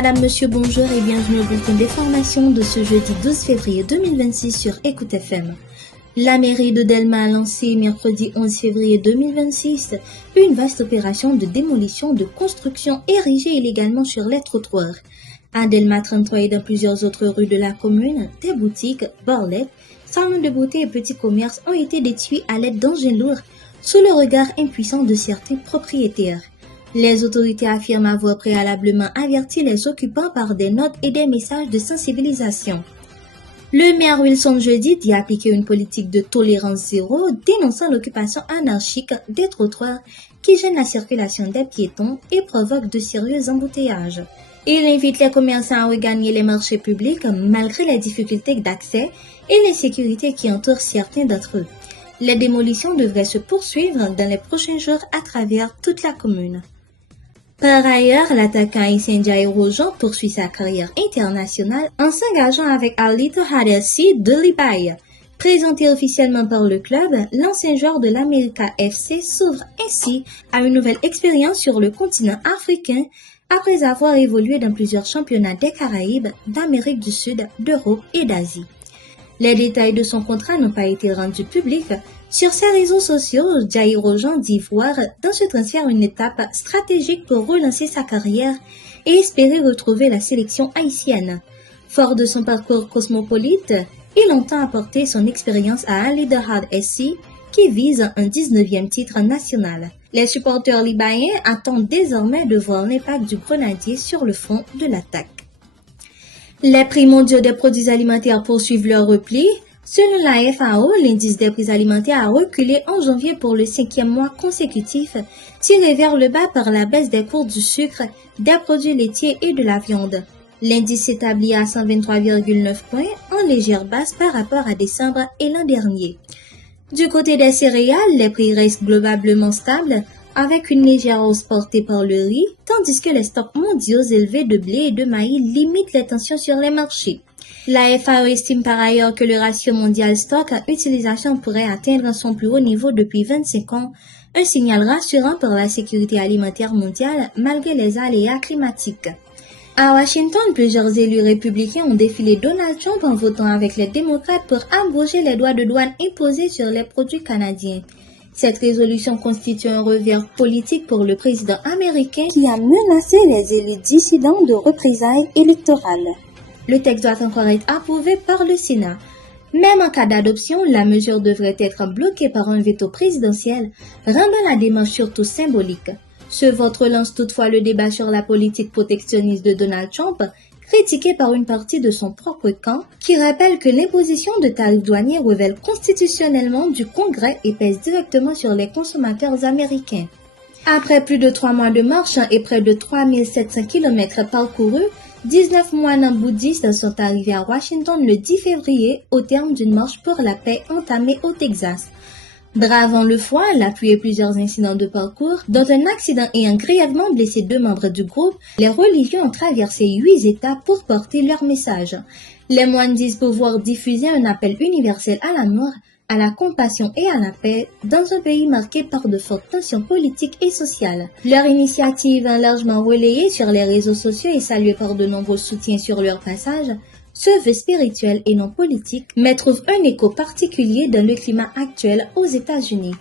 Madame, Monsieur, bonjour et bienvenue au bulletin d'information de ce jeudi 12 février 2026 sur Écoute FM. La mairie de Delma a lancé mercredi 11 février 2026 une vaste opération de démolition de constructions érigées illégalement sur les trottoirs. À Delma 33 et dans plusieurs autres rues de la commune, des boutiques, borlettes, salons de beauté et petits commerces ont été détruits à l'aide d'engins lourds sous le regard impuissant de certains propriétaires. Les autorités affirment avoir préalablement averti les occupants par des notes et des messages de sensibilisation. Le maire Wilson jeudi dit appliquer une politique de tolérance zéro, dénonçant l'occupation anarchique des trottoirs qui gêne la circulation des piétons et provoque de sérieux embouteillages. Il invite les commerçants à regagner les marchés publics malgré les difficultés d'accès et l'insécurité qui entourent certains d'entre eux. Les démolitions devraient se poursuivre dans les prochains jours à travers toute la commune. Par ailleurs, l'attaquant haïtien Jairo Jean poursuit sa carrière internationale en s'engageant avec Al Ittihad FC de Libaye. Présenté officiellement par le club, l'ancien joueur de l'América FC s'ouvre ainsi à une nouvelle expérience sur le continent africain après avoir évolué dans plusieurs championnats des Caraïbes, d'Amérique du Sud, d'Europe et d'Asie. Les détails de son contrat n'ont pas été rendus publics. Sur ses réseaux sociaux, Jairo Jean dit voir dans ce transfert une étape stratégique pour relancer sa carrière et espérer retrouver la sélection haïtienne. Fort de son parcours cosmopolite, il entend apporter son expérience à Al Ittihad SC qui vise un 19e titre national. Les supporters libyens attendent désormais de voir l'impact du grenadier sur le front de l'attaque. Les prix mondiaux des produits alimentaires poursuivent leur repli. Selon la FAO, l'indice des prix alimentaires a reculé en janvier pour le 5e mois consécutif, tiré vers le bas par la baisse des cours du sucre, des produits laitiers et de la viande. L'indice s'établit à 123,9 points, en légère baisse par rapport à décembre et l'an dernier. Du côté des céréales, les prix restent globalement stables, avec une légère hausse portée par le riz, tandis que les stocks mondiaux élevés de blé et de maïs limitent les tensions sur les marchés. La FAO estime par ailleurs que le ratio mondial stock à utilisation pourrait atteindre son plus haut niveau depuis 25 ans, un signal rassurant pour la sécurité alimentaire mondiale malgré les aléas climatiques. À Washington, plusieurs élus républicains ont défilé Donald Trump en votant avec les démocrates pour abroger les droits de douane imposés sur les produits canadiens. Cette résolution constitue un revers politique pour le président américain qui a menacé les élus dissidents de représailles électorales. Le texte doit encore être approuvé par le Sénat. Même en cas d'adoption, la mesure devrait être bloquée par un veto présidentiel, rendant la démarche surtout symbolique. Ce vote relance toutefois le débat sur la politique protectionniste de Donald Trump, critiqué par une partie de son propre camp, qui rappelle que l'imposition de tarifs douaniers relève constitutionnellement du Congrès et pèse directement sur les consommateurs américains. Après plus de 3 mois de marche et près de 3700 km parcourus, 19 moines bouddhistes sont arrivés à Washington le 10 février au terme d'une marche pour la paix entamée au Texas. Bravant le froid, la pluie et plusieurs incidents de parcours, dont un accident ayant grièvement blessé 2 membres du groupe, les religieux ont traversé 8 États pour porter leur message. Les moines disent pouvoir diffuser un appel universel à l'amour, à la compassion et à la paix dans un pays marqué par de fortes tensions politiques et sociales. Leur initiative, largement relayée sur les réseaux sociaux et saluée par de nombreux soutiens sur leur passage, se veut spirituel et non politique, mais trouve un écho particulier dans le climat actuel aux États-Unis.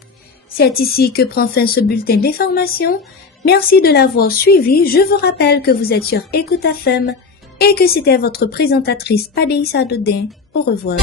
C'est ici que prend fin ce bulletin d'information. Merci de l'avoir suivi. Je vous rappelle que vous êtes sur Écoute FM et que c'était votre présentatrice Padéissa Dodin. Au revoir.